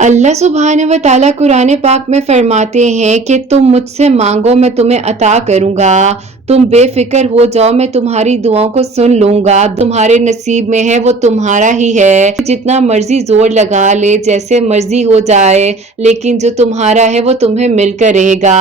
अल्लाह सुब्हान व तआला कुरान पाक में फरमाते हैं कि तुम मुझसे मांगो मैं तुम्हें अता करूंगा, तुम बेफिक्र हो जाओ मैं तुम्हारी दुआओं को सुन लूंगा, तुम्हारे नसीब में है वो तुम्हारा ही है, जितना मर्जी जोर लगा ले जैसे मर्जी हो जाए लेकिन जो तुम्हारा है वो तुम्हें मिलकर रहेगा।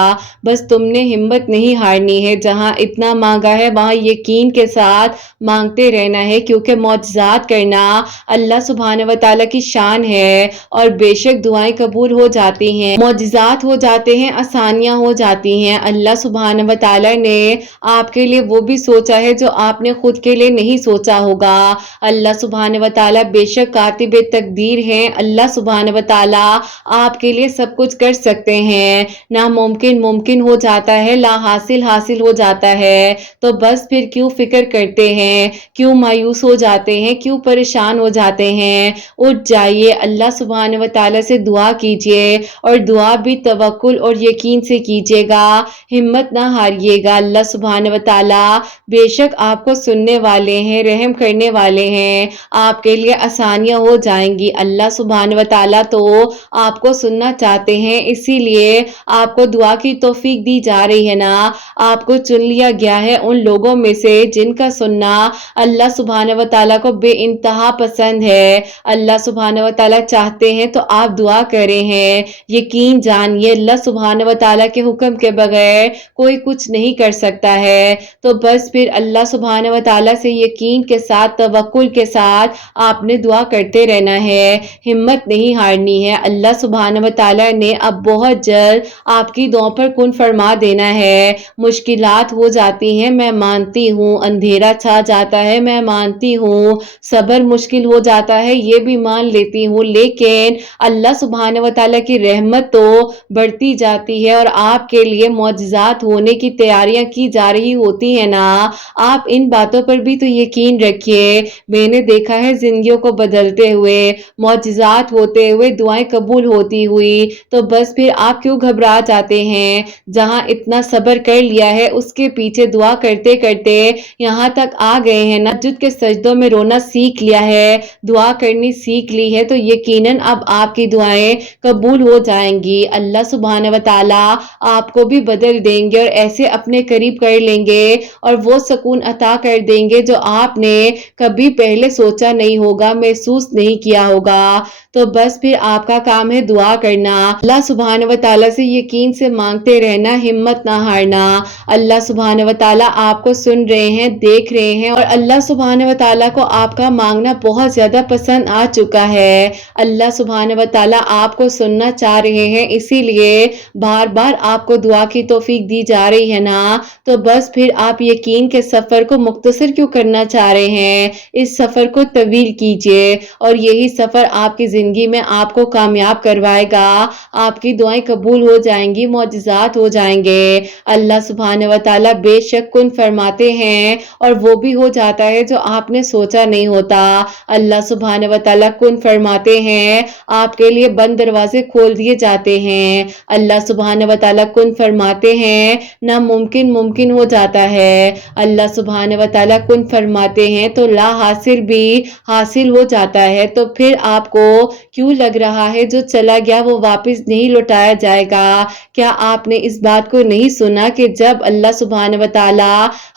बस तुमने हिम्मत नहीं हारनी है, जहां इतना मांगा है वहां यकीन के साथ मांगते रहना है, क्योंकि मौजज़ात करना अल्लाह सुब्हान व तआला की शान है और बेशक दुआएं कबूल हो जाती हैं, मौजज़ात हो जाते हैं, आसानियां हो जाती हैं। अल्लाह सुब्हान व तआला ने आपके लिए वो भी सोचा है जो आपने खुद के लिए नहीं सोचा होगा। अल्लाह सुब्हान व तआला बेशक कातिब तकदीर हैं। अल्लाह सुब्हान व तआला आपके लिए सब कुछ कर सकते हैं। नामुमकिन मुमकिन हो जाता है, ला हासिल हासिल हो जाता है। तो बस फिर क्यों फिक्र करते हैं, क्यों मायूस हो जाते हैं, क्यों परेशान हो जाते हैं। उठ जाइए, अल्लाह सुब्हान व तआला से दुआ कीजिए और दुआ भी तवक्कुल और यकीन से कीजिएगा, हिम्मत ना हारिएगा। अल्लाह सुब्हान व तआला बेशक आपको सुनने वाले हैं, रहम करने वाले हैं, आपके लिए आसानियां हो जाएंगी। अल्लाह सुब्हान व तआला तो आपको सुनना चाहते हैं, इसीलिए आपको दुआ की तौफीक दी जा रही है ना। आपको चुन लिया गया है उन लोगों में से जिनका सुनना अल्लाह सुब्हान व तआला को बेइंतहा पसंद है। अल्लाह सुब्हान व तआला चाहते हैं तो आप दुआ कर रहे हैं। यकीन जानिए अल्लाह सुब्हान व तआला के हुक्म के बगैर कोई कुछ नहीं कर सकता है। तो बस फिर अल्लाह सुब्हान व तआला से यकीन के साथ, तवक्कुल के साथ आपने दुआ करते रहना है, हिम्मत नहीं हारनी है। अल्लाह सुब्हान व तआला ने अब बहुत जल्द आपकी दुआओं पर कुन फरमा देना है। मुश्किलात हो जाती हैं, मैं मानती हूँ, अंधेरा छा जाता है, मैं मानती हूँ, सब्र मुश्किल हो जाता है, ये भी मान लेती हूँ, लेकिन अल्लाह सुब्हान व तआला की रहमत तो बढ़ती जाती है और आपके लिए मौजज़ात होने की तैयारियां की जा रही होती है ना। आप इन बातों पर भी तो यकीन रखिए। मैंने देखा है जिंदगियों को बदलते हुए, मौजज़ात होते हुए, दुआएं कबूल होती हुई। तो बस फिर आप क्यों घबरा जाते हैं। जहां इतना सब्र कर लिया है उसके पीछे दुआ करते करते यहाँ तक आ गए हैं ना, तहज्जुद के सजदों में रोना सीख लिया है, दुआ करनी सीख ली है, तो यकीनन अब आपकी दुआएं कबूल हो जाएंगी। अल्लाह सुब्हान व तआला आपको भी बदल देंगे और ऐसे अपने करीब कर लेंगे और वो सुकून अता कर देंगे जो आपने कभी पहले सोचा नहीं होगा, महसूस नहीं किया होगा। तो बस फिर आपका काम है दुआ करना, अल्लाह सुब्हान व तआला से यकीन से मांगते रहना, हिम्मत ना हारना। अल्लाह सुब्हान व तआला आपको सुन रहे हैं, देख रहे हैं और अल्लाह सुब्हान व तआला को आपका मांगना बहुत ज्यादा पसंद आ चुका है। अल्लाह सुब्हान व तआला आपको सुनना चाह रहे हैं, इसीलिए बार बार आपको दुआ की तौफीक दी जा रही है ना। तो बस फिर आप यकीन के सफर को मुख्तसर क्यों करना चाह रहे हैं, इस सफर को तवील कीजिए और यही सफर आपकी जिंदगी में आपको कामयाब करवाएगा। आपकी दुआएं कबूल हो जाएंगी, मौजज़ात हो जाएंगे। अल्लाह सुब्हान व तआला बेशक कुन फरमाते हैं और वो भी हो जाता है जो आपने सोचा नहीं होता। अल्लाह सुब्हान व तआला कुन फरमाते हैं, आपके लिए बंद दरवाजे खोल दिए जाते हैं। अल्लाह सुब्हान व तआला कुन फरमाते हैं, नामुमकिन मुमकिन हो जाता है। अल्लाह सुब्हान व तआला कुन फरमाते हैं तो ला हासिल भी हासिल हो जाता है। तो फिर आपको क्यों लग रहा है जो चला गया वो वापस नहीं लौटाया जाएगा। क्या आपने इस बात को नहीं सुना कि जब अल्लाह सुब्हान व तआला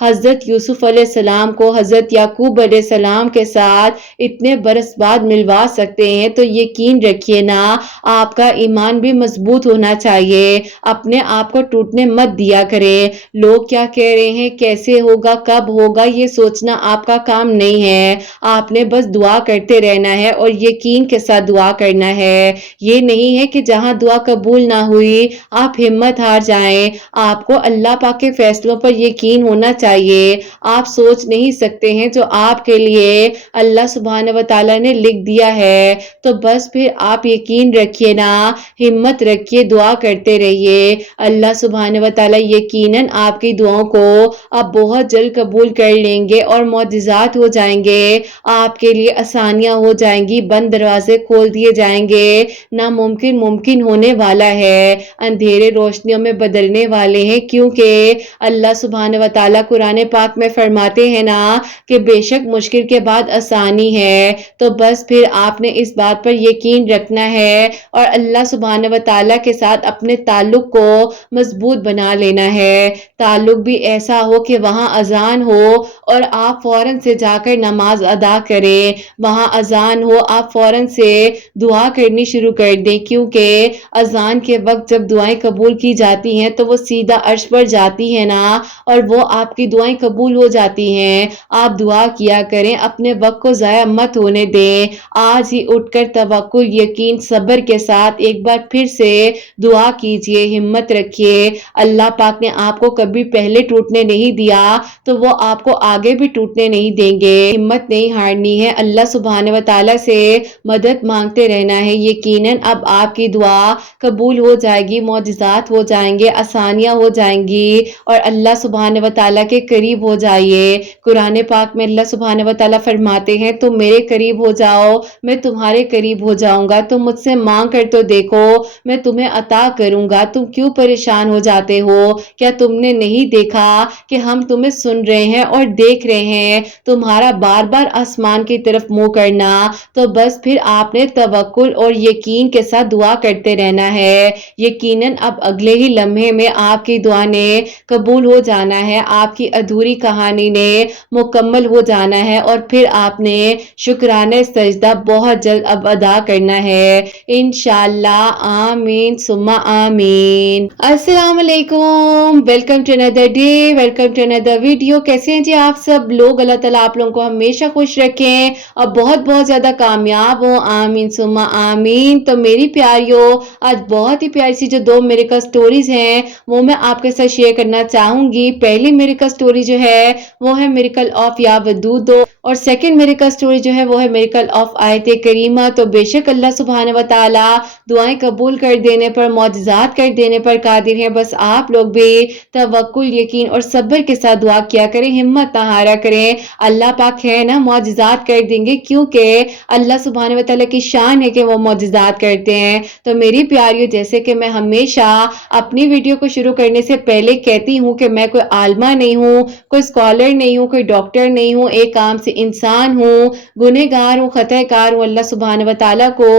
हजरत यूसुफ अलैहिस्सलाम को हजरत याकूब अलैहिस्सलाम के साथ इतने बरस बाद मिलवा सकते हैं, तो यकीन रखिए ना आपका ईमान भी मजबूत होना चाहिए। अपने आप को टूटने मत दिया करें। लोग क्या कह रहे हैं, कैसे होगा, कब होगा, ये सोचना आपका काम नहीं है। आपने बस दुआ करते रहना है और यकीन के साथ दुआ करना है। ये नहीं है कि जहां दुआ कबूल ना हुई आप हिम्मत हार जाएं। आपको अल्लाह पाक के फैसलों पर यकीन होना चाहिए। आप सोच नहीं सकते हैं जो आपके लिए अल्लाह सुब्हान व तआला ने लिख दिया है। तो बस फिर आप यकीन रखिए ना, हिम्मत रखिए, दुआ करते रहिए। अल्लाह सुब्हान व तआला यकीनन आपकी दुआ دعاؤں کو آپ بہت جلد قبول کر لیں گے اور معجزات ہو جائیں گے، آپ کے لیے آسانیاں ہو جائیں گی، بند دروازے کھول دیے جائیں گے، ناممکن ممکن ہونے والا ہے، اندھیرے روشنیوں میں بدلنے والے ہیں، کیونکہ اللہ سبحانہ و تعالیٰ قرآن پاک میں فرماتے ہیں نا کہ بے شک مشکل کے بعد آسانی ہے، تو بس پھر آپ نے اس بات پر یقین رکھنا ہے اور اللہ سبحانہ و تعالیٰ کے ساتھ اپنے تعلق کو مضبوط بنا لینا ہے، تعلق بھی ایسا ہو کہ وہاں اذان ہو اور آپ فوراً سے جا کر نماز ادا کریں، وہاں اذان ہو آپ فوراً سے دعا کرنی شروع کر دیں، کیونکہ اذان کے وقت جب دعائیں قبول کی جاتی ہیں تو وہ سیدھا عرش پر جاتی ہے نا اور وہ آپ کی دعائیں قبول ہو جاتی ہیں۔ آپ دعا کیا کریں، اپنے وقت کو ضائع مت ہونے دیں، آج ہی اٹھ کر توکل، یقین، صبر کے ساتھ ایک بار پھر سے دعا کیجئے، ہمت رکھیے، اللہ پاک نے آپ کو کبھی پہلے ٹوٹنے نہیں دیا تو وہ آپ کو آگے بھی ٹوٹنے نہیں دیں گے، ہمت نہیں ہارنی ہے، اللہ سبحانہ و تعالیٰ سے مدد مانگتے رہنا ہے، یقیناً اب آپ کی دعا قبول ہو جائے گی، معجزات ہو جائیں گے، آسانیاں ہو جائیں گی اور اللہ سبحانہ و تعالیٰ کے قریب ہو جائیے۔ قرآن پاک میں اللہ سبحانہ و تعالیٰ فرماتے ہیں تم میرے قریب ہو جاؤ میں تمہارے قریب ہو جاؤں گا، تم مجھ سے مانگ کر تو دیکھو میں تمہیں عطا کروں گا، تم کیوں پریشان ہو جاتے ہو؟ کیا تم نے نہیں دیکھا کہ ہم تمہیں سن رہے ہیں اور دیکھ رہے ہیں؟ تمہارا بار بار آسمان کی طرف منہ کرنا، تو بس پھر آپ نے توکل اور یقین کے ساتھ دعا کرتے رہنا ہے، یقیناً اب اگلے ہی لمحے میں آپ کی دعا نے قبول ہو جانا ہے، آپ کی ادھوری کہانی نے مکمل ہو جانا ہے اور پھر آپ نے شکرانے سجدہ بہت جلد اب ادا کرنا ہے، انشاءاللہ، آمین ثم آمین۔ السلام علیکم، welcome to another day, welcome to another video. کیسے ہیں جی آپ سب لوگ؟ اللہ تعالیٰ آپ لوگوں کو ہمیشہ خوش رکھیں اور بہت بہت زیادہ کامیاب ہوں، آمین ثم آمین۔ تو میری پیاریوں، آج بہت ہی پیاری سی جو دو میریکل سٹوریز ہیں وہ میں آپ کے ساتھ شیئر کرنا چاہوں گی۔ پہلی میریکل سٹوری جو ہے وہ ہے میریکل آف یا ودودو اور سیکنڈ میریکل سٹوری جو ہے وہ ہے میریکل آف آیت کریمہ۔ تو بے شک اللہ سبحانہ و تعالیٰ دعائیں قبول کر دینے پر، معجزات کر دینے پر قادر ہے، بس آپ لوگ بھی توکل، یقین اور صبر کے ساتھ دعا کیا کریں، ہمت نہ ہارا کریں، اللہ پاک ہے نا معجزات کر دیں گے، کیونکہ اللہ سبحانہ و تعالیٰ کی شان ہے کہ وہ معجزات کرتے ہیں۔ تو میری پیاریوں، جیسے کہ میں ہمیشہ اپنی ویڈیو کو شروع کرنے سے پہلے کہتی ہوں کہ میں کوئی عالمہ نہیں ہوں، کوئی اسکالر نہیں ہوں، کوئی ڈاکٹر نہیں ہوں، ایک عام سے انسان ہوں، گنہگار ہوں، خطا کار ہوں، اللہ سبحانہ و تعالیٰ کو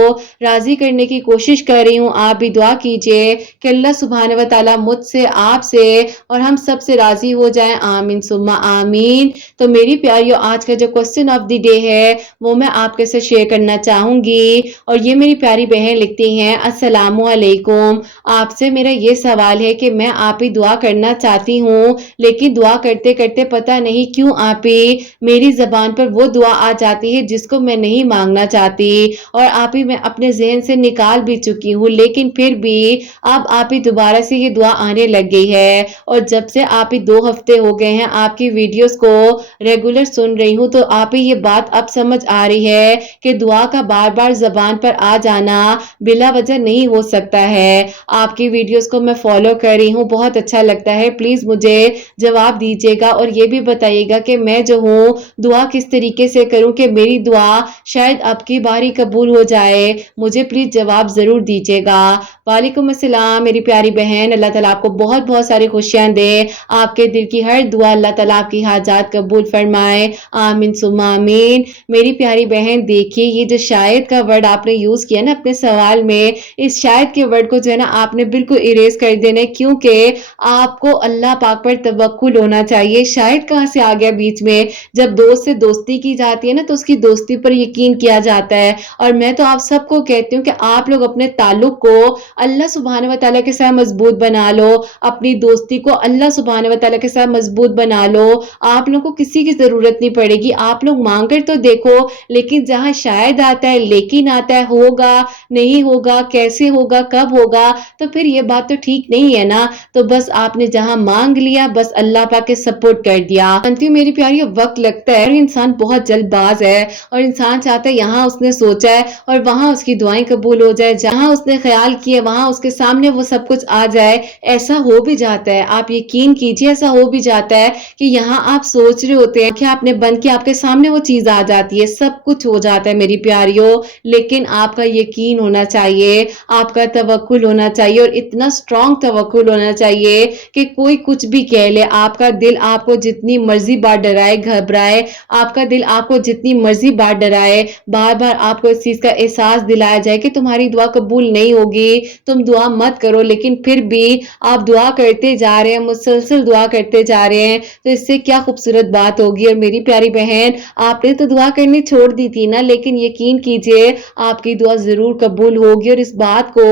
راضی کرنے کی کوشش کر رہی ہوں۔ آپ بھی دعا کیجئے کہ اللہ سبحانہ و تعالیٰ مجھ سے، آپ سے اور ہم سب سے راضی ہو جائیں، آمین ثم آمین۔ تو میری پیاریوں، آج کا جو کوسچن آف دی ڈے ہے وہ میں آپ کے ساتھ شیئر کرنا چاہوں گی اور یہ میری پیاری بہن لکھتی ہیں، السلام علیکم، آپ سے میرا یہ سوال ہے کہ میں آپ ہی دعا کرنا چاہتی ہوں، لیکن دعا کرتے کرتے پتہ نہیں کیوں آپ ہی میری زبان پر وہ دعا آ جاتی ہے جس کو میں نہیں مانگنا چاہتی اور آپ ہی میں اپنے ذہن سے نکال بھی چکی ہوں، لیکن پھر بھی اب آپ ہی دوبارہ سے یہ دعا آنے لگ گئی ہے اور جب سے آپ ہی 2 ہفتے ہو گئے ہیں آپ کی ویڈیوز کو ریگولر سن رہی ہوں، تو آپ ہی یہ بات اب سمجھ آ رہی ہے کہ دعا کا بار بار زبان پر آ جانا بلا وجہ نہیں ہو سکتا ہے۔ آپ کی ویڈیوز کو میں فالو کر رہی ہوں، بہت اچھا لگتا ہے، پلیز مجھے جواب دیجیے گا اور یہ بھی بتائیے گا کہ میں جو ہوں دعا کس طریقے سے کروں کہ میری دعا شاید اب کی باری قبول ہو جائے، مجھے پلیز جواب ضرور دیجیے گا۔ وعلیکم السلام میری پیاری بہن، اللہ تعالیٰ آپ کو بہت بہت ساری خوشیاں دے، آپ کے دل کی ہر دعا اللہ تعالیٰ آپ کی حاجات قبول فرمائے، آمین ثم آمین۔ میری پیاری بہن دیکھیے، یہ جو شاید کا ورڈ آپ نے یوز کیا نا اپنے سوال میں، اس شاید کے ورڈ کو جو ہے نا آپ نے بالکل اریز کر دینا ہے، کیونکہ آپ کو اللہ پاک پر توکل ہونا چاہیے۔ شاید کہاں سے آ گیا بیچ میں؟ جب دوست سے دوستی کی جاتی ہے نا تو اس کی دوستی پر یقین کیا جاتا ہے، اور میں تو آپ سب کو کہتی ہوں کہ آپ لوگ اپنے تعلق کو اللہ سبحانہ و تعالیٰ کے ساتھ مضبوط بنا لو، اپنی دوستی کو اللہ سبحانہ و تعالیٰ کے ساتھ مضبوط بنا لو، آپ لوگوں کو کسی کی ضرورت نہیں پڑے گی، آپ لوگ مانگ کر تو دیکھو، لیکن جہاں شاید آتا ہے، لیکن آتا ہے، ہوگا نہیں ہوگا، کیسے ہوگا، کب ہوگا، تو پھر یہ بات تو ٹھیک نہیں ہے نا۔ تو بس آپ نے جہاں مانگ لیا، بس اللہ پاک کے سپورٹ کر دیا۔ میری پیاری، وقت لگتا ہے، ان इंसान बहुत जल्दबाज है और इंसान चाहता है यहाँ उसने सोचा है और वहां उसकी दुआएं कबूल हो जाए, जहां उसने ख्याल किया वहां उसके सामने वो सब कुछ आ जाए। ऐसा हो भी जाता है, आप यकीन कीजिए ऐसा हो भी जाता है कि यहाँ आप सोच रहे होते हैं कि आपने बंद किया, आपके सामने वो चीज आ जाती है, सब कुछ हो जाता है मेरी प्यारियों। लेकिन आपका यकीन होना चाहिए, आपका तवक्कुल होना चाहिए और इतना स्ट्रांग तवक्कुल होना चाहिए कि कोई कुछ भी कह ले, आपका दिल आपको जितनी मर्जी बार डराए घबराए, आपका दिल आपको जितनी मर्जी बार डराए, बार बार आपको इस चीज का एहसास दिलाया जाए कि तुम्हारी दुआ कबूल नहीं होगी, तुम दुआ मत करो, लेकिन फिर भी आप दुआ करते जा रहे हैं, मुसलसल दुआ करते जा रहे हैं, तो इससे क्या खूबसूरत बात होगी। और मेरी प्यारी बहन, आपने तो दुआ करनी छोड़ दी थी ना, लेकिन यकीन कीजिए आपकी दुआ जरूर कबूल होगी। और इस बात को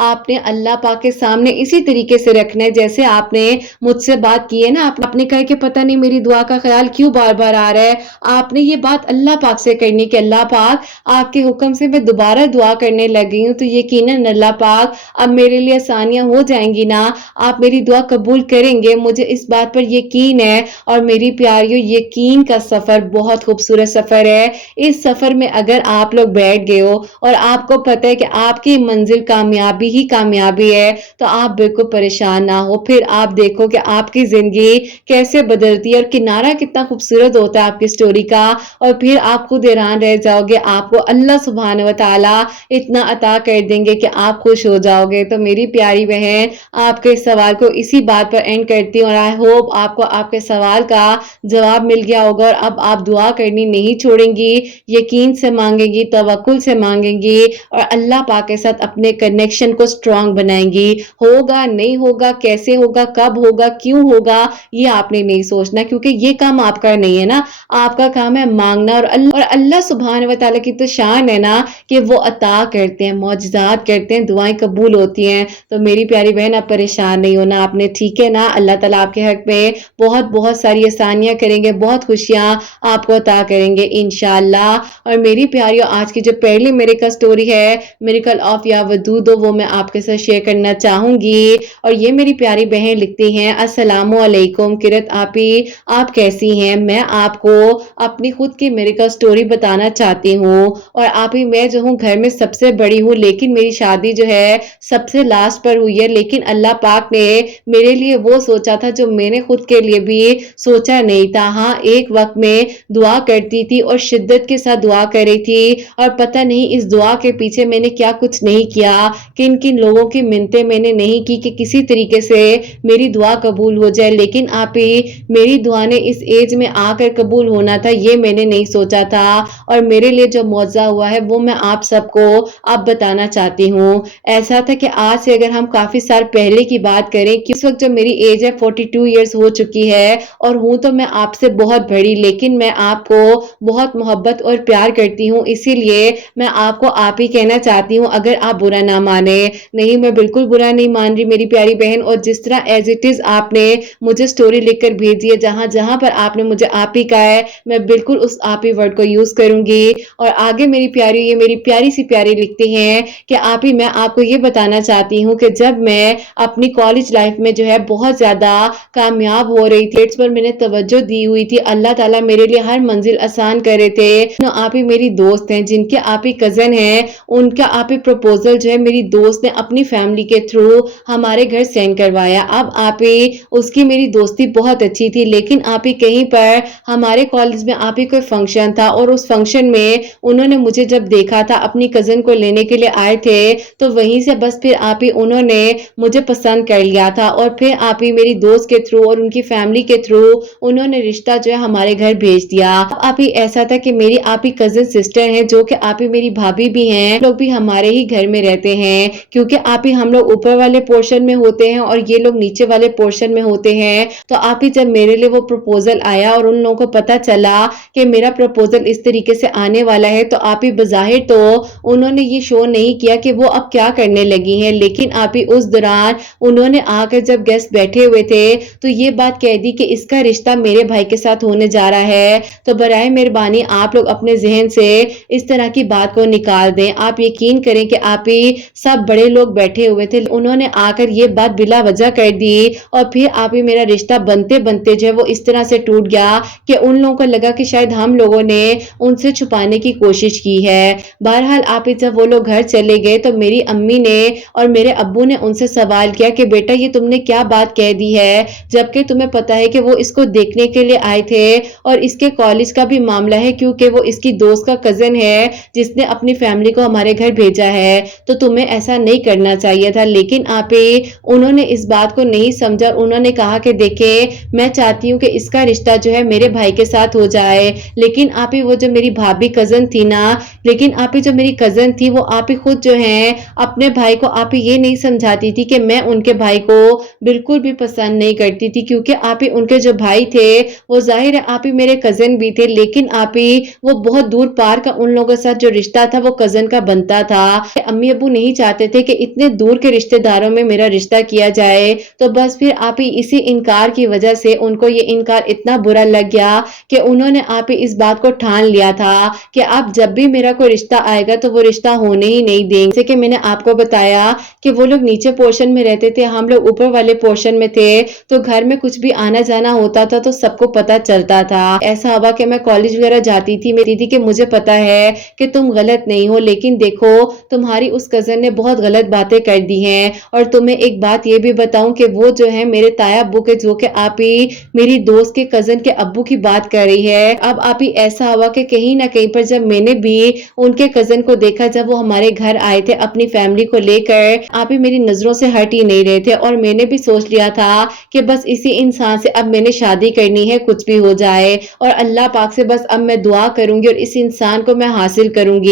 आपने अल्लाह पाक के सामने इसी तरीके से रखना है जैसे आपने मुझसे बात की है ना। आपने कहा कि पता नहीं मेरी दुआ का ख्याल क्यों बार बार आ रहा है, आपने ये बात अल्लाह पाक से करनी कि अल्लाह पाक आपके हुक्म से मैं दोबारा दुआ करने लग गई हूँ, तो यकीनन अल्लाह पाक अब मेरे लिए आसानियां हो जाएंगी ना, आप मेरी दुआ कबूल करेंगे, मुझे इस बात पर यकीन है। और मेरी प्यारियों, यकीन का सफर बहुत खूबसूरत सफर है। इस सफर में अगर आप लोग बैठ गए हो और आपको पता है कि आपकी मंजिल कामयाबी ही कामयाबी है, तो आप बिल्कुल परेशान ना हो। फिर आप देखो कि आपकी जिंदगी कैसे बदलती है और किनारा कितना खूबसूरत होता है आपकी स्टोरी का, और फिर आप खुद हैरान रह जाओगे, आपको अल्लाह सुब्हान व तआला इतना अता कर देंगे कि आप खुश हो जाओगे। तो मेरी प्यारी बहन, आपके सवाल को इसी बात पर एंड करती हूँ और आई होप आपको आपके सवाल का जवाब मिल गया होगा और अब आप दुआ करनी नहीं छोड़ेंगी, यकीन से मांगेंगी, तवक्कुल से मांगेंगी और अल्लाह पाक के साथ अपने कनेक्शन को स्ट्रांग बनाएंगी। होगा नहीं होगा, कैसे होगा, कब होगा, क्यों होगा, ये आपने नहीं सोचना, क्योंकि ये काम आपका नहीं है ना, आपका काम है मांगना। और अल्लाह सुब्हान व तआला की तो शान है ना कि वो अता करते हैं, मौजज़ात करते हैं, दुआएं कबूल होती हैं। तो मेरी प्यारी बहन, आप परेशान नहीं होना आपने, ठीक है ना। अल्लाह ताला आपके हक में बहुत बहुत सारी आसानियां करेंगे, बहुत खुशियां आपको अता करेंगे इंशाअल्लाह। और मेरी प्यारियों, आज की जो पहली मिरेकल स्टोरी है, मिरेकल ऑफ या वदूदो, वो मैं आपके साथ शेयर करना चाहूंगी। और ये मेरी प्यारी बहन लिखती हैं, अस्सलामु अलैकुम किरत आपी, आप कैसी हैं। मैं आपको अपनी खुद की मिरेकल स्टोरी बताना चाहती हूँ। और आप ही, मैं जो हूँ घर में सबसे बड़ी हूँ, लेकिन मेरी शादी जो है सबसे लास्ट पर हुई है। लेकिन अल्लाह पाक ने मेरे लिए वो सोचा था जो मैंने खुद के लिए भी सोचा नहीं था। हाँ, एक वक्त में दुआ करती थी और शिद्दत के साथ दुआ कर रही थी, और पता नहीं इस दुआ के पीछे मैंने क्या कुछ नहीं किया, किन किन लोगों की मिन्नतें मैंने नहीं की कि किसी तरीके से मेरी दुआ कबूल हो जाए। लेकिन आप ही, मेरी दुआ ने इस एज में आकर कबूल होना था, ये मैंने नहीं सोचा था। और मेरे लिए जो मौजज़ा हुआ है वो मैं आप सबको अब बताना चाहती हूँ। ऐसा था कि आज से अगर हम काफी साल पहले की बात करें, कि इस वक्त जो मेरी एज है 42 ईयर्स हो चुकी है, और हूं तो मैं आपसे बहुत बड़ी, लेकिन मैं आपको बहुत मोहब्बत और प्यार करती हूँ, इसीलिए मैं आपको आप ही कहना चाहती हूँ, अगर आप बुरा ना माने। नहीं, मैं बिल्कुल बुरा नहीं मान रही मेरी प्यारी बहन। और जिस तरह एज इट इज आपने मुझे स्टोरी लिखकर भेजी है, जहां जहां पर आपने मुझे आप ही कहा है, मैं बिल्कुल उस आप ही वर्ड को यूज करूंगी। और आगे मेरी प्यारी, ये मेरी प्यारी सी प्यारी लिखती हैं कि आप ही, मैं आपको ये बताना चाहती हूँ कि जब मैं अपनी कॉलेज लाइफ में जो है बहुत ज्यादा कामयाब हो रही थी, पर मैंने तवज्जो दी हुई थी, अल्लाह ताला मेरे लिए हर मंजिल आसान कर रहे थे। तो आप ही मेरी दोस्त हैं, जिनके आप ही कजन हैं, उनका आप ही प्रपोजल जो है मेरी दोस्त ने अपनी फैमिली के थ्रू हमारे घर सेंड करवाया। अब आप ही, उसकी मेरी दोस्ती बहुत अच्छी थी, लेकिन आप ही कहीं पर हमारे कॉलेज में आप ही कोई फंक्शन था, और उस फंक्शन में उन्होंने मुझे जब देखा था, अपनी कजन को लेने के लिए आए थे, तो वहीं से बस फिर आप ही उन्होंने मुझे पसंद कर लिया था। और फिर आप ही मेरी दोस्त के थ्रू और उनकी फैमिली के थ्रू उन्होंने रिश्ता जो है हमारे घर भेज दिया। आप ही ऐसा था कि मेरी आप ही कजन सिस्टर हैं, जो कि आप ही मेरी भाभी भी हैं, लोग भी हमारे ही घर में रहते हैं, क्योंकि आप ही हम लोग ऊपर वाले पोर्शन में होते हैं और ये लोग नीचे वाले पोर्शन में होते हैं। तो आप ही, जब मेरे लिए वो प्रपोजल आया और उन लोगों को पता चला कि मेरा प्रपोजल इस तरीके से आने वाला है, तो आप ही बज़ाहिर तो उन्होंने ये शो नहीं किया कि वो अब क्या करने लगी हैं, लेकिन आप ही उस दौरान उन्होंने आकर जब गेस्ट बैठे हुए थे, तो ये बात कह दी कि इसका रिश्ता मेरे भाई के साथ होने जा रहा है। तो बराए मेहरबानी आप लोग अपने जहन से इस तरह की बात को निकाल दें। आप यकीन करें कि आप ही, सब बड़े लोग बैठे हुए थे, उन्होंने आकर ये बात बिला वजह कर दी, और फिर आप ही मेरा रिश्ता बनते बनते जो है वो इस तरह से टूट गया कि उन लोगों को लगा कि शायद हम लोगों ने उनसे छुपाने की कोशिश की है। बहरहाल आप ही जब वो लोग घर चले गए तो मेरी अम्मी ने और मेरे अब्बू ने उनसे सवाल किया कि बेटा ये तुमने क्या बात कह दी है, जबकि तुम्हें पता है कि वो इसको देखने के लिए आए थे और इसके कॉलेज का भी मामला है क्योंकि वो इसकी दोस्त का कज़न है जिसने अपनी फैमिली को हमारे घर भेजा है, तो तुम्हें ऐसा नहीं करना चाहिए था। लेकिन आप ही उन्होंने इस बात को नहीं समझा। उन्होंने कहा कि देखिए मैं चाहती हूँ कि इसका रिश्ता जो है मेरे भाई के साथ हो जाए, लेकिन आप ही वो जो मेरी भाभी कज़न थी ना, लेकिन आप ही जो मेरी कज़न थी वो आप ही खुद जो है अपने भाई को आप ही ये नहीं समझाती थी कि मैं उनके भाई को बिल्कुल भी पसंद नहीं करती थी, क्योंकि आप ही उनके जो भाई थे वो जाहिर है आप ही मेरे कज़न भी थे, लेकिन आप ही वो बहुत दूर पार का उन लोगों के साथ जो रिश्ता था वो कज़न का बनता था। अम्मी अब्बू नहीं चाहते थे कि इतने दूर के रिश्तेदारों में मेरा रिश्ता किया जाए, तो बस फिर आप ही इसी इनकार की वजह से उनको ये इनकार इतना बुरा लग गया कि उन्होंने आप ही इस बात को ठान लिया था कि अब जब भी मेरा कोई रिश्ता आएगा तो वो रिश्ता होने ही नहीं देंगे। जैसे कि मैंने आपको बताया कि वो लोग नीचे पोर्शन में रहते थे, हम लोग ऊपर वाले पोर्शन में थे, तो घर में कुछ भी आना जाना होता था तो सबको पता चलता था। ऐसा हुआ कि मैं कॉलेज वगैरह जाती थी, मेरी दीदी कि मुझे पता है कि तुम गलत नहीं हो, लेकिन देखो तुम्हारी उस कजन ने बहुत गलत बातें कर दी हैं, और तुम्हें एक बात ये भी बताऊं कि वो जो है मेरे ताया अब्बू के, जो कि आप ही मेरी दोस्त के कजन के अब्बू की बात कर रही है। अब आप ही ऐसा हुआ कि कहीं ना कहीं पर जब मैंने भी उनके कजन को देखा, जब वो हमारे घर आए थे अपनी फैमिली को लेकर, आप ही मेरी नजरों से हट ही नहीं रहे थे, और मैंने भी सोच लिया था कि बस इसी इंसान से अब मैंने शादी करनी है, कुछ भी हो जाए, और अल्लाह पाक से बस अब मैं दुआ करूंगी और इस इंसान को मैं हासिल करूंगी।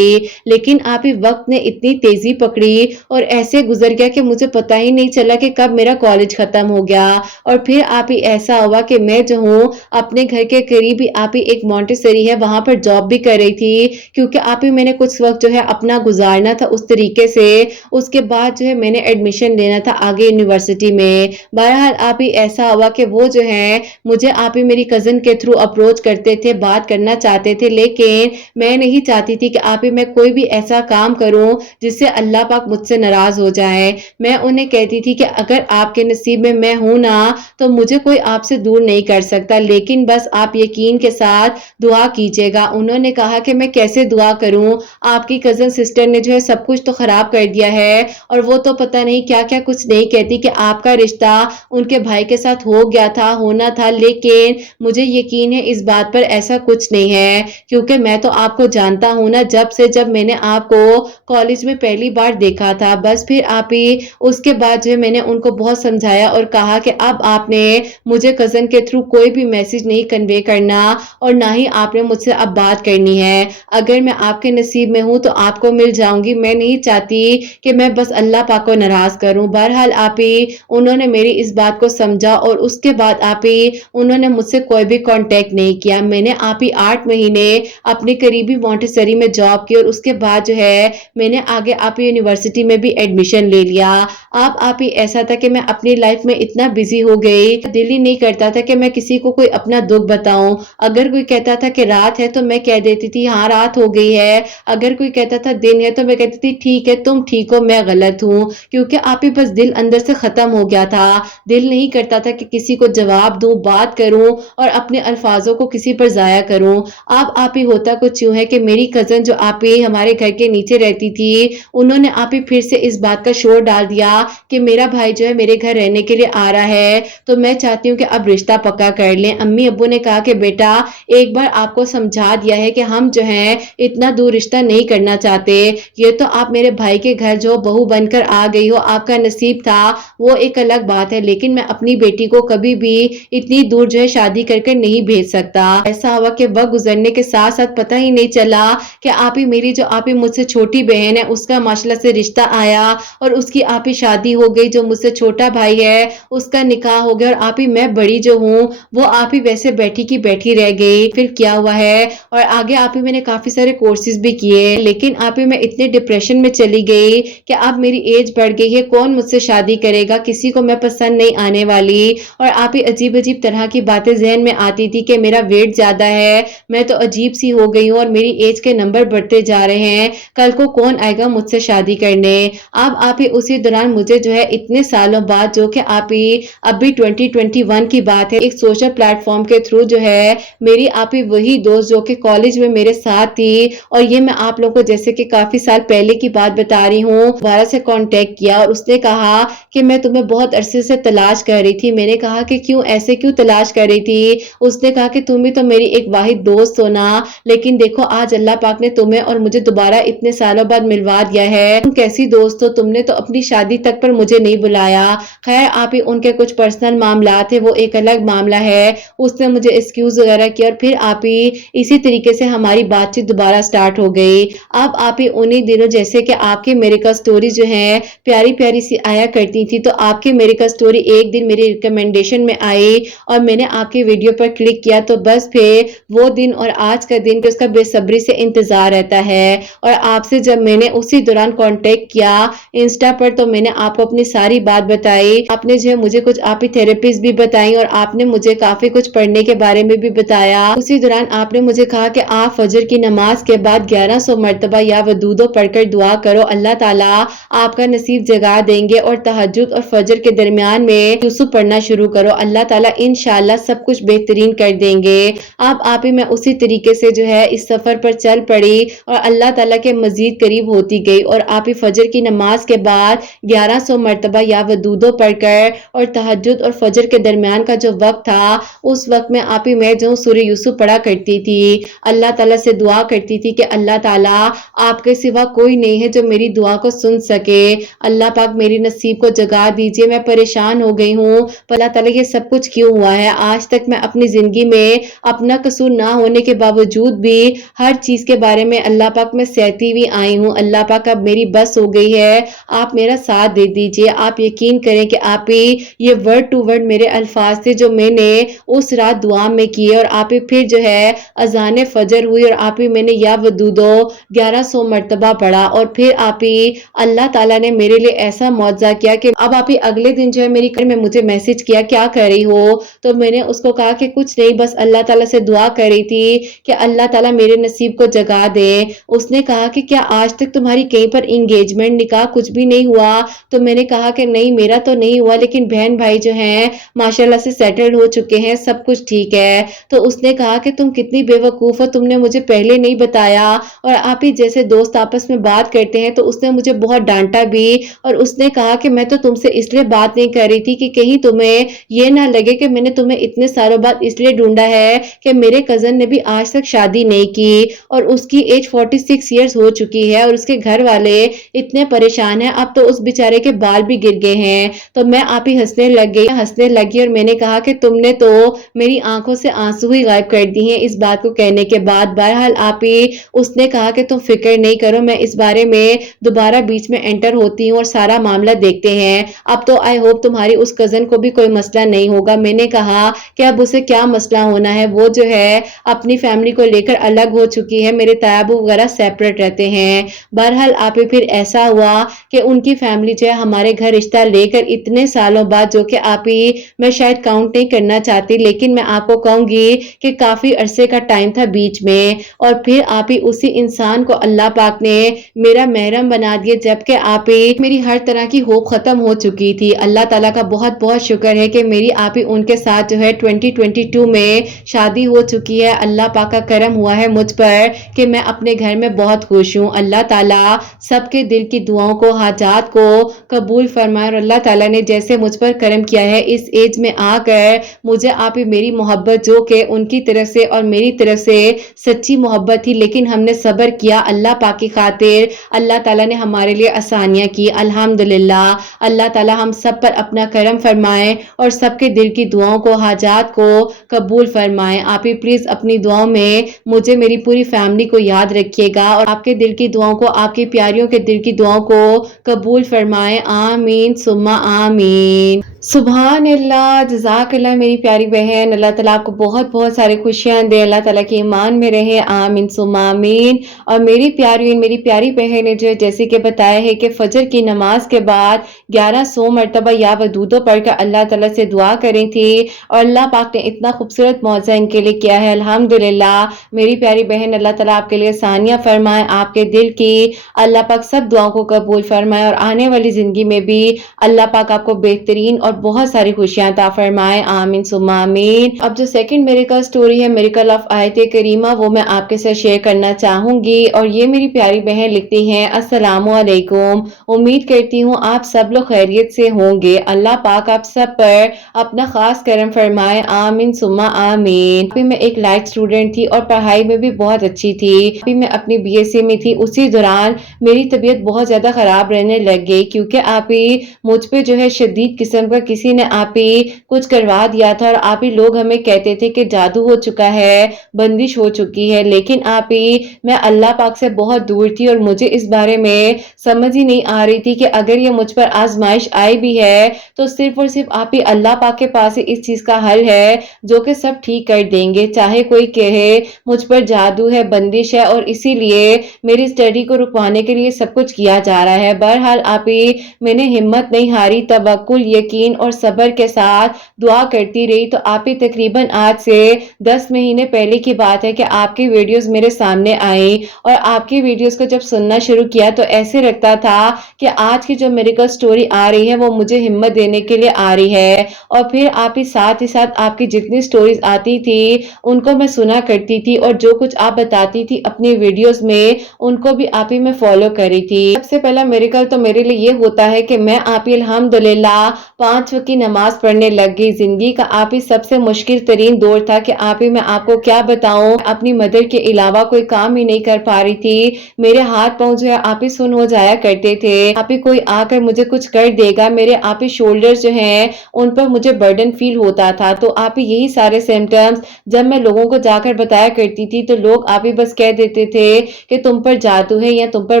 लेकिन आप ही वक्त ने इतनी तेजी पकड़ी और ऐसे गुजर गया कि मुझे पता ही नहीं चला कि कब मेरा कॉलेज खत्म हो गया। और फिर आप ही ऐसा हुआ कि मैं जो हूँ अपने घर के करीब ही आप ही एक मॉन्टेसरी है वहां पर जॉब भी कर रही थी, क्योंकि आप ही मैंने कुछ वक्त जो है अपना गुजारना था उस तरीके से। उसके बाद जो है मैंने एडमिशन लेना था आगे यूनिवर्सिटी में। बहरहाल आप ही ऐसा हुआ कि वो जो है मुझे आप ही मेरी कजन के थ्रू अप्रोच करते थे, बात करना चाहते थे, लेकिन मैं नहीं चाहती थी कि आप ही मैं कोई भी ऐसा काम करूं जिससे अल्लाह पाक मुझसे नाराज हो जाए। मैं उन्हें कहती थी कि अगर आपके नसीब में मैं हूं ना तो मुझे कोई आपसे दूर नहीं कर सकता, लेकिन बस आप यकीन के साथ दुआ कीजिएगा। उन्होंने कहा कि मैं कैसे दुआ करूं, आपकी कजन सिस्टर ने जो है सब कुछ तो खराब कर दिया है, और वो तो पता नहीं क्या क्या कुछ नहीं कहती कि आपका रिश्ता उनके भाई के साथ हो गया था, होना था, लेकिन मुझे यकीन है इस बात पर ऐसा कुछ नहीं है, क्योंकि मैं तो आपको जानता हूं ना जब मैंने आपको कॉलेज में पहली बार देखा था। बस फिर आप ही उसके बाद जो है मैंने उनको बहुत समझाया और कहा कि अब आपने मुझे कजन के थ्रू कोई भी मैसेज नहीं कन्वे करना, और ना ही आपने मुझसे अब बात करनी है। अगर मैं आपके नसीब में हूं तो आपको मिल जाऊंगी, मैं नहीं चाहती कि मैं बस अल्लाह पाक को नाराज करूं। बहरहाल आप ही उन्होंने मेरी इस बात को समझा, और उसके बाद आप ही उन्होंने मुझसे कोई भी कांटेक्ट नहीं किया। मैंने आप ही 8 महीने अपने करीबी मॉन्टेसरी में जॉब की, और उसके बाद जो है मैंने आगे आप यूनिवर्सिटी में भी एडमिशन ले लिया। अब आप ही ऐसा था कि मैं अपनी लाइफ में इतना बिजी हो गई, दिल ही नहीं करता था कि मैं किसी को कोई अपना दुख बताऊं। अगर कोई कहता था कि रात है तो मैं कह देती थी हाँ रात हो गई है, अगर कोई कहता था दिन है तो मैं कहती थी ठीक है, तुम ठीक हो मैं गलत हूँ, क्योंकि आप ही बस दिल अंदर से खत्म हो गया था। दिल नहीं करता था कि किसी को जवाब दूं, बात करूं और अपने अल्फाजों को किसी पर जाया करूं। अब आप ही होता कुछ यूं है कि मेरी कजन जो आप ही हमारे घर के नीचे रहती थी, उन्होंने आप ही फिर से इस बात का शोर डाल दिया कि मेरा भाई जो है मेरे घर रहने के लिए आ रहा है, तो मैं चाहती हूँ कि अब रिश्ता पक्का कर लें। अम्मी अब्बू ने कहा कि बेटा एक बार आपको समझा दिया है कि हम जो है इतना दूर रिश्ता नहीं करना चाहते, ये तो आप मेरे भाई के घर जो बहू बनकर आ गई हो, आपका नसीब था, वो एक अलग बात है, लेकिन मैं अपनी बेटी को कभी भी इतनी दूर जो है शादी करके नहीं भेज सकता। ऐसा हुआ कि वक्त गुजरने के साथ साथ पता ही नहीं चला कि आप ही मेरी जो आप ही मुझसे छोटी बहन है उसका माशाल्लाह से रिश्ता आया, और उसकी आप ही शादी हो गई। जो मुझसे छोटा भाई है उसका निकाह हो गया, और आप ही मैं बड़ी जो हूँ वो आप ही वैसे बैठी की बैठी रह गई। फिर क्या हुआ है, और आगे आप ही मैंने काफी सारे कोर्सेज भी किए, लेकिन आप ही मैं इतने डिप्रेशन में चली गई कि अब मेरी एज बढ़ गई है, कौन मुझसे शादी करेगा, किसी को मैं पसंद नहीं आने वाली। और आप ही अजीब अजीब तरह की बातें जहन में आती थी कि मेरा वेट ज्यादा है, मैं तो अजीब सी हो गई हूँ, और मेरी एज के नंबर बढ़ते जा रहे हैं, कल को कौन आएगा मुझसे शादी करने। अब आप ही उसी दौरान मुझे जो है इतने सालों बाद जो कि आप ही अभी 2021 की बात है, एक सोशल प्लेटफॉर्म के थ्रू जो है मेरी आप ही वही दोस्त जो कि कॉलेज में मेरे साथ थी, और ये मैं आप लोगों को जैसे कि काफी साल पहले की बात बता रही हूँ, दोबारा से कांटेक्ट किया और उसने कहा कि मैं तुम्हें बहुत अरसे से तलाश कर रही थी। मैंने कहा कि क्यों, ऐसे क्यों तलाश कर रही थी? उसने कहा कि तुम भी तो मेरी एक वाहिद दोस्त हो ना, लेकिन देखो आज अल्लाह पाक ने तुम्हें और मुझे दोबारा इतने सालों बाद मिलवा दिया है। तुम कैसी दोस्त हो, तुमने तो अपनी शादी तक पर मुझे नहीं बुलाया। खैर आप ही उनके कुछ पर्सनल मामला थे, वो एक अलग मामला है। उसने मुझे एक्सक्यूज वगैरह किया और फिर आप ही इसी तरीके से हमारी बातचीत दोबारा स्टार्ट हो गई। अब आप ही उन्हीं दिनों जैसे कि आपकी मेरिका स्टोरी जो है प्यारी प्यारी सी आया करती थी, तो आपकी मेरिका स्टोरी एक दिन मेरी रिकमेंडेशन में आई और मैंने आपकी वीडियो पर क्लिक किया, तो बस फिर वो दिन और आज का दिन कि उसका बेसब्री से इंतजार रहता है। और आपसे जब मैंने उसी दौरान कांटेक्ट किया इंस्टा पर, तो मैंने आपको अपनी सारी बात बताई। आपने जो है मुझे कुछ आप ही थेरेपीज भी बताई और आपने मुझे काफी कुछ पढ़ने के बारे में भी बताया। उसी दौरान आपने मुझे कहा कि आप फजर की नमाज के बाद 1100 मरतबा या वदूदो पढ़कर दुआ करो, अल्लाह ताला आपका नसीब जगा देंगे, और तहज्जुद और फजर के दरमियान में यूसुफ पढ़ना शुरू करो, अल्लाह ताला इंशाअल्लाह सब कुछ बेहतरीन कर देंगे। अब आप ही मैं उसी तरीके से जो है इस सफर पर चल पड़ी और अल्लाह ताला के मजीद करीब होती गई, और आप ही फजर की नमाज के बाद 1100 मरतबा या वदूदो पढ़कर और तहज्जुद और फजर के दरमियान का जो वक्त था, उस वक्त में आप ही मैं जो सूरह यूसुफ पढ़ा करती थी, अल्लाह ताला से दुआ करती थी कि अल्लाह ताला आपके सिवा कोई नहीं है जो मेरी दुआ को सुन सके, अल्लाह पाक मेरी नसीब को जगा दीजिए, मैं परेशान हो गई हूँ, अल्लाह ताला ये सब कुछ क्यों हुआ है? आज तक मैं अपनी जिंदगी में अपना कसूर ना होने के बावजूद भी हर चीज के बारे में अल्लाह पाक में सहती हुई आई हूँ, अल्लाह पाक अब मेरी बस हो गई है, आप मेरा साथ दे दीजिए। आप यकीन करें कि आप ही ये वर्ड टू वर्ड मेरे अल्फाज थे जो मैंने उस रात दुआ में किए, और आप ही फिर जो है अजान फजर हुई और आप ही मैंने या वदूदो 1100 मरतबा पढ़ा, और फिर आप ही अल्लाह ताला ने मेरे लिए ऐसा मौजज़ा किया कि अब आप ही अगले दिन जो है मेरी घर में मुझे मैसेज किया, क्या कर रही हो? तो मैंने उसको कहा कि कुछ नहीं, बस अल्लाह ताला से दुआ कर रही थी कि अल्लाह ताला मेरे नसीब को जगा दे। उसने कहा कि क्या आज तक तुम्हारी कहीं पर इंगेजमेंट निकाह कुछ भी नहीं हुआ? तो मैंने कहा कि नहीं मेरा तो नहीं हुआ, लेकिन बहन भाई जो हैं माशाल्लाह से सेटल्ड हो चुके हैं, सब कुछ ठीक है। तो उसने कहा कि तुम कितनी बेवकूफ हो, तुमने मुझे पहले नहीं बताया, और आप ही जैसे दोस्त आपस में बात करते हैं, तो उसने मुझे बहुत डांटा भी, और उसने कहा कि मैं तो तुमसे इसलिए बात नहीं कर रही थी कि कहीं तुम्हें ये ना लगे कि मैंने तुम्हें इतने सालों बाद इसलिए ढूंढा है कि मेरे कजन ने भी आज तक शादी नहीं की और उसकी एज 46 ईयर्स हो चुकी है और उसके घर वाले इतने परेशान हैं, अब तो उस बेचारे के बाल भी गिर गए हैं। तो मैं आप ही हंसने लगी और मैंने कहा कि तुमने तो मेरी आंखों से आंसू ही गायब कर दी हैं इस बात को कहने के बाद। बहरहाल आप ही उसने कहा कि तुम फिक्र नहीं करो, मैं इस बारे में दोबारा बीच में एंटर होती हूँ और सारा मामला देखते हैं। अब तो आई होप तुम्हारी उस कजन को भी कोई मसला नहीं होगा। मैंने कहा कि अब उसे क्या मसला होना है, वो जो है अपनी फैमिली को लेकर अलग हो चुकी है, मेरे तायाबू वगैरह सेपरेट रहते हैं। बहरहाल आप ही फिर ऐसा हुआ कि उनकी फैमिली जो है हमारे घर रिश्ता लेकर इतने सालों बाद, जो कि आप ही मैं शायद काउंट नहीं करना चाहती, लेकिन मैं आपको कहूंगी कि काफी अरसे का टाइम था बीच में, और फिर आप ही उसी इंसान को अल्लाह पाक ने मेरा महरम बना दिया, जबकि आप ही मेरी हर तरह की होप खत्म हो चुकी थी। अल्लाह ताला का बहुत बहुत शुक्र है कि मेरी आप ही उनके साथ जो है 2022 में शादी हो चुकी है। अल्लाह पाक का करम हुआ है मुझ पर कि मैं अपने घर में बहुत खुश हूँ। अल्लाह ताला सबके दिल की दुआओं को, हाजात को कबूल फरमाए, और अल्लाह ताला ने जैसे मुझ पर करम किया है इस एज में आकर मुझे आप ही मेरी मोहब्बत जो कि उनकी तरफ से और मेरी तरफ से सच्ची मोहब्बत थी, लेकिन हमने सब्र किया अल्लाह पाक की खातिर, अल्लाह ताला ने हमारे लिए आसानियां की। अल्हम्दुलिल्लाह, अल्लाह ताला हम सब पर अपना करम फरमाए और सबके दिल की दुआओं को, हाजात को कबूल फरमाए। आप ही प्लीज अपनी दुआओं में मुझे, मेरी पूरी फैमिली को याद रखिएगा, और आपके दिल की दुआओं को, आपकी प्यारियों के दिल की दुआओं को कबूल फरमाए। आमीन सुम्मा आमीन। सुभान अल्लाह, जज़ाकल्लाह मेरी प्यारी बहन, अल्लाह ताला आपको बहुत बहुत सारी खुशियां दे, अल्लाह ताला के ईमान में रहे, आमीन सुम्मा आमीन। और मेरी प्यारी बहन ने जो जैसे कि बताया है कि फजर की नमाज के बाद 1100 मरतबा या वदूदो पढ़कर अल्लाह ताला से दुआ करी थी, और अल्लाह पाक ने इतना खूबसूरत मौज़ा इनके लिए किया है। अल्हम्दुलिल्लाह मेरी प्यारी बहन, अल्लाह ताला आपके लिए आसानियां फरमाए, आपके दिल की अल्लाह पाक सब दुआओं को कबूल फरमाए, और आने वाली زندگی میں بھی اللہ پاک آپ کو بہترین اور بہت ساری خوشیاں عطا فرمائے، آمین ثم آمین۔ اب جو سیکنڈ میریکل سٹوری ہے، میریکل آف آیت کریمہ، وہ میں آپ کے ساتھ شیئر کرنا چاہوں گی، اور یہ میری پیاری بہن لکھتی ہیں، السلام علیکم، امید کرتی ہوں آپ سب لوگ خیریت سے ہوں گے، اللہ پاک آپ سب پر اپنا خاص کرم فرمائے، آمین ثم آمین۔ ابھی میں ایک لائٹ اسٹوڈنٹ تھی اور پڑھائی میں بھی بہت اچھی تھی۔ ابھی میں اپنی بی ایس سی میں تھی، اسی دوران میری طبیعت بہت زیادہ خراب رہنے لگ گئی، کیونکہ آپ ہی مجھ پہ جو ہے شدید قسم کا کسی نے آپ ہی کچھ کروا دیا تھا، اور آپ ہی لوگ ہمیں کہتے تھے کہ جادو ہو چکا ہے، بندش ہو چکی ہے، لیکن آپ ہی میں اللہ پاک سے بہت دور تھی، اور مجھے اس بارے میں سمجھ ہی نہیں آ رہی تھی کہ اگر یہ مجھ پر آزمائش آئی بھی ہے تو صرف اور صرف آپ ہی اللہ پاک کے پاس ہی اس چیز کا حل ہے جو کہ سب ٹھیک کر دیں گے، چاہے کوئی کہے مجھ پر جادو ہے، بندش ہے، اور اسی لیے میری اسٹڈی کو رکوانے کے لیے سب کچھ کیا جا رہا ہے۔ بہرحال آپ ہی میں نے ہمت نہیں ہاری، توکل، یقین اور صبر کے ساتھ دعا کرتی رہی، تو آپ ہی تقریباً آج سے 10 مہینے پہلے کی بات ہے کہ آپ کی ویڈیوز میرے سامنے آئیں، اور آپ کی ویڈیوز کو جب سننا شروع کیا تو ایسے لگتا تھا کہ آج کی جو میریکل سٹوری آ رہی ہے وہ مجھے ہمت دینے کے لیے آ رہی ہے، اور پھر آپ ہی ساتھ آپ کی جتنی سٹوریز آتی تھی ان کو میں سنا کرتی تھی، اور جو کچھ آپ بتاتی تھی اپنی ویڈیوز میں ان کو بھی آپ ہی میں فالو کری تھی۔ سب سے پہلا میریکل تو میرے لیے یہ ہوتا ہے کہ میں آپ ہی الحمدللہ 5 وقت کی نماز پڑھنے لگ گئی۔ زندگی کا آپ ہی سب سے مشکل ترین دور تھا کہ آپ ہی میں آپ کو کیا بتاؤں، اپنی مدر کے علاوہ کوئی کام ہی نہیں کر پا رہی تھی، میرے ہاتھ پاؤں جو ہے آپ ہی سن ہو جایا کرتے تھے، آپ ہی کوئی آ کر مجھے کچھ کر دے گا، میرے آپ ہی شولڈرز جو ہیں ان پر مجھے برڈن فیل ہوتا تھا، تو آپ ہی یہی سارے سمپٹمز جب میں لوگوں کو جا کر بتایا کرتی تھی تو لوگ آپ ہی بس کہہ دیتے تھے کہ تم پر جادو ہے یا تم پر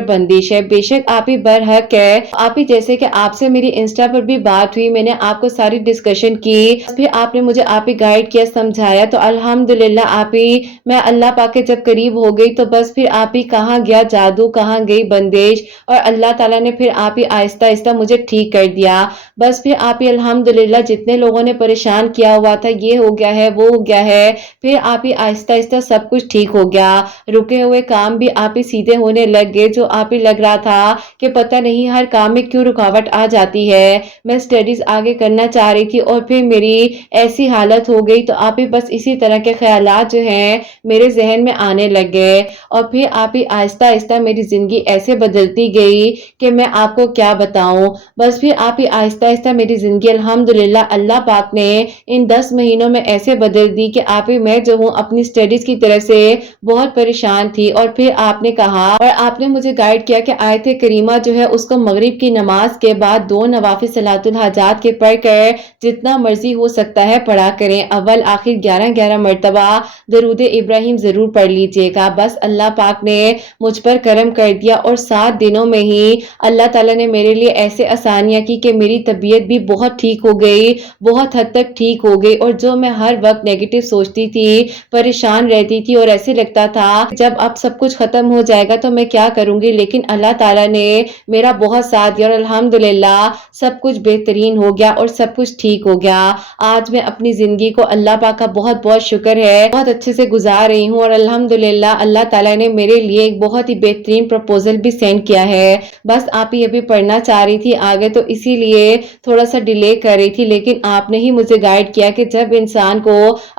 بندش ہے۔ بے شک آپ ہی برحق ہے، آپ ہی جیسے کہ آپ سے میری انسٹا پر بھی بات ہوئی، میں نے آپ کو ساری ڈسکشن کی، پھر آپ نے مجھے آپ ہی گائیڈ کیا، سمجھایا، تو الحمدللہ آپ ہی میں اللہ پاک کے جب قریب ہو گئی تو بس پھر آپ ہی کہاں گیا جادو، کہاں گئی بندش، اور اللہ تعالیٰ نے پھر آپ ہی آہستہ آہستہ مجھے ٹھیک کر دیا۔ بس پھر آپ ہی الحمدللہ جتنے لوگوں نے پریشان کیا ہوا تھا، یہ ہو گیا ہے، وہ ہو گیا ہے، پھر آپ ہی آہستہ آہستہ سب کچھ ٹھیک ہو گیا، رکے ہوئے کام بھی آپ ہی سیدھے ہونے لگ گئے، جو آپ ہی لگ رہا تھا کہ پتہ نہیں ہر کام میں کیوں رکاوٹ آ جاتی ہے، میں سٹڈیز آگے کرنا چاہ رہی تھی اور پھر میری ایسی حالت ہو گئی، تو آپ ہی بس اسی طرح کے خیالات جو ہیں میرے ذہن میں آنے لگ گئے، اور پھر آپ ہی آہستہ آہستہ میری زندگی ایسے بدلتی گئی کہ میں آپ کو کیا بتاؤں۔ بس پھر آپ ہی آہستہ آہستہ میری زندگی الحمدللہ اللہ پاک نے ان 10 مہینوں میں ایسے بدل دی کہ آپ ہی میں جو ہوں اپنی سٹڈیز کی طرف سے بہت پریشان تھی، اور پھر آپ نے کہا اور آپ نے مجھے گائیڈ کیا کہ آیت کریمہ جو ہے اس کو مغرب کی نماز کے بعد 2 نوافل صلاۃ الحاجات کے پڑھ کر جتنا مرضی ہو سکتا ہے پڑھا کریں، اول آخر 11 مرتبہ درود ابراہیم ضرور پڑھ لیجئے گا۔ بس اللہ پاک نے مجھ پر کرم کر دیا، اور 7 دنوں میں ہی اللہ تعالیٰ نے میرے لیے ایسے آسانیاں کی کہ میری طبیعت بھی بہت ٹھیک ہو گئی، بہت حد تک ٹھیک ہو گئی، اور جو میں ہر وقت نیگیٹو سوچتی تھی، پریشان رہتی تھی، اور ایسے لگتا تھا جب اب سب کچھ ختم ہو جائے گا تو میں کیا کروں گی، لیکن اللہ تعالیٰ نے میرا بہت ساتھ دیا، اور الحمدللہ سب کچھ بہترین ہو گیا اور سب کچھ ٹھیک ہو گیا۔ آج میں اپنی زندگی کو اللہ پاک کا بہت بہت شکر ہے بہت اچھے سے گزار رہی ہوں، اور الحمدللہ اللہ تعالیٰ نے میرے لیے ایک بہت ہی بہترین پروپوزل بھی سینڈ کیا ہے۔ بس آپ ہی ابھی پڑھنا چاہ رہی تھی آگے، تو اسی لیے تھوڑا سا ڈیلے کر رہی تھی، لیکن آپ نے ہی مجھے گائیڈ کیا کہ جب انسان کو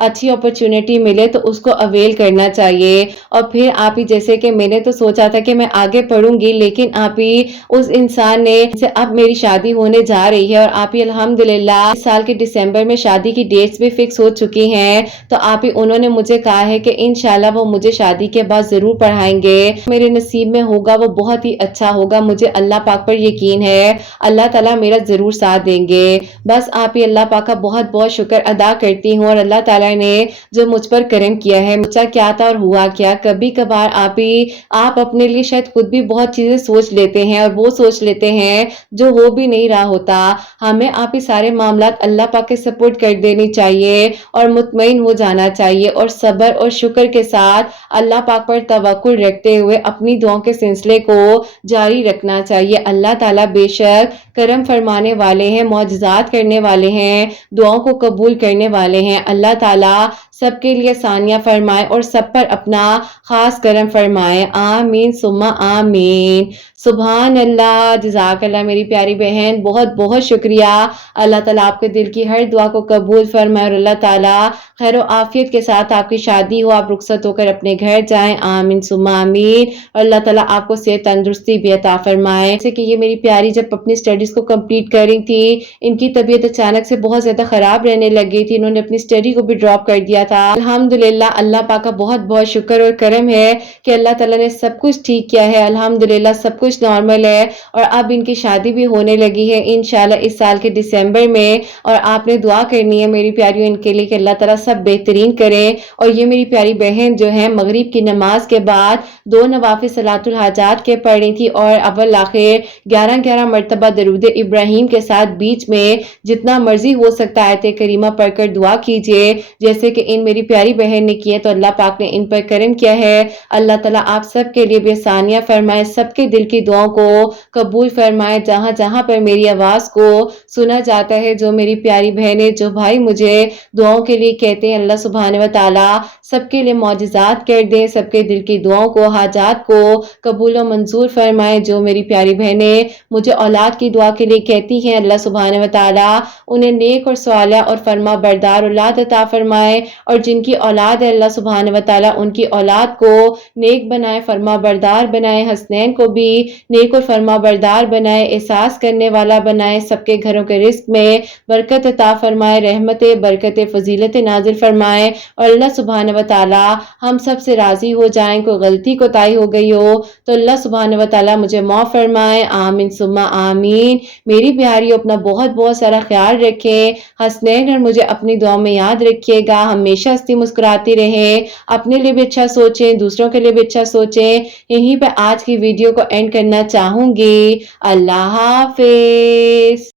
اچھی اپرچونٹی ملے تو اس کو اویل کرنا چاہیے، اور پھر آپ ہی جیسے کہ میں نے تو سوچا تھا کہ میں آگے پڑھوں گی، لیکن آپ ہی اس انسان نے اب میری شادی ہونے جا رہی ہے، اور آپ ہی الحمدللہ اس سال کے دسمبر میں شادی کی ڈیٹس بھی فکس ہو چکی ہیں، تو آپ ہی انہوں نے مجھے کہا ہے کہ انشاءاللہ وہ مجھے شادی کے بعد ضرور پڑھائیں گے، میرے نصیب میں ہوگا وہ بہت ہی اچھا ہوگا، مجھے اللہ پاک پر یقین ہے، اللہ تعالیٰ میرا ضرور ساتھ دیں گے۔ بس آپ ہی اللہ پاک کا بہت بہت شکر ادا کرتی ہوں، اور اللہ تعالیٰ نے جو مجھ پر کرم کیا ہے، مجھے کیا تھا اور ہوا کیا۔ کبھی کبھار آپ اپنے لیے شاید خود بھی بہت چیزیں سوچ لیتے ہیں، اور وہ سوچ لیتے ہیں جو ہو بھی نہیں رہا ہوتا، ہمیں آپ ہی سارے معاملات اللہ پاک کے سپورٹ کر دینی چاہیے، اور مطمئن ہو جانا چاہیے، اور صبر اور شکر کے ساتھ اللہ پاک پر توکل رکھتے ہوئے اپنی دعاؤں کے سلسلے کو جاری رکھنا چاہیے۔ اللہ تعالیٰ بے شک کرم فرمانے والے ہیں، معجزات کرنے والے ہیں، دعاؤں کو قبول کرنے والے ہیں۔ اللہ تعالیٰ سب کے لیے آسانیاں فرمائے اور سب پر اپنا خاص کرم فرمائے، آمین ثم آمین۔ سبحان اللہ، جزاک اللہ میری پیاری بہن، بہت بہت شکریہ۔ اللہ تعالیٰ آپ کے دل کی ہر دعا کو قبول فرمائے اور اللہ تعالیٰ خیر و عافیت کے ساتھ آپ کی شادی ہو، آپ رخصت ہو کر اپنے گھر جائیں، آمین ثم آمین۔ اور اللہ تعالیٰ آپ کو صحت تندرستی بھی عطا فرمائے۔ جیسے کہ یہ میری پیاری جب اپنی اسٹڈیز کو کمپلیٹ کر رہی تھی، ان کی طبیعت اچانک سے بہت زیادہ خراب رہنے لگ گئی تھی، انہوں نے اپنی اسٹڈی کو بھی ڈراپ کر دیا تھا۔ الحمدللہ اللہ پاک کا بہت بہت شکر اور کرم ہے کہ اللہ تعالیٰ نے سب کچھ ٹھیک کیا ہے، الحمدللہ سب کچھ نارمل ہے اور اب ان کی شادی بھی ہونے لگی ہے انشاءاللہ اس سال کے دسمبر میں۔ اور آپ نے دعا کرنی ہے میری پیاریوں ان کے لیے کہ اللہ تعالیٰ سب بہترین کرے۔ اور یہ میری پیاری بہن جو ہے مغرب کی نماز کے بعد 2 نوافل صلاۃ الحاجات کے پڑھ رہی تھی اور اول آخر 11 مرتبہ درود ابراہیم کے ساتھ بیچ میں جتنا مرضی ہو سکتا آیت کریمہ پڑھ کر دعا کیجئے، جیسے کہ ان میری پیاری بہن نے کیے تو اللہ پاک نے ان پر کرم کیا ہے۔ اللہ تعالیٰ آپ سب کے لیے بھی آسانیاں فرمائے، سب کے دل کی دعاؤں کو قبول فرمائے، جہاں جہاں پر میری آواز کو سنا جاتا ہے، جو میری پیاری بہنیں جو بھائی مجھے دعاؤں کے لیے کہتے ہیں، اللہ سبحانہ و تعالیٰ سب کے لیے معجزات کر دے، سب کے دل کی دعاؤں کو حاجات کو قبول و منظور فرمائے۔ جو میری پیاری بہنیں مجھے اولاد کی دعا کے لیے کہتی ہیں، اللہ سبحانہ و تعالیٰ انہیں نیک اور صالح اور فرما بردار اولاد عطا فرمائے، اور جن کی اولاد ہے اللہ سبحانہ و تعالیٰ ان کی اولاد کو نیک بنائے، فرما بردار بنائے، حسنین کو بھی نیک اور فرما بردار بنائے، احساس کرنے والا بنائے، سب کے گھروں کے رزق میں برکت عطا فرمائے، رحمت برکت فضیلت نازل فرمائے، اور اللہ سبحانہ و تعالیٰ ہم سب سے راضی ہو جائیں۔ کوئی غلطی کوتاہی ہو گئی ہو تو اللہ سبحانہ و تعالیٰ مجھے معاف فرمائے، آمین ثم آمین۔ میری پیاریوں اپنا بہت بہت سارا خیال رکھیں، حسنین اور مجھے اپنی دعاؤں میں یاد رکھیے گا، ہمیشہ ہنستی مسکراتی رہیں، اپنے لیے بھی اچھا سوچیں، دوسروں کے لیے بھی اچھا سوچیں۔ یہیں پہ آج کی ویڈیو کو اینڈ کرنا چاہوں گی۔ اللہ حافظ۔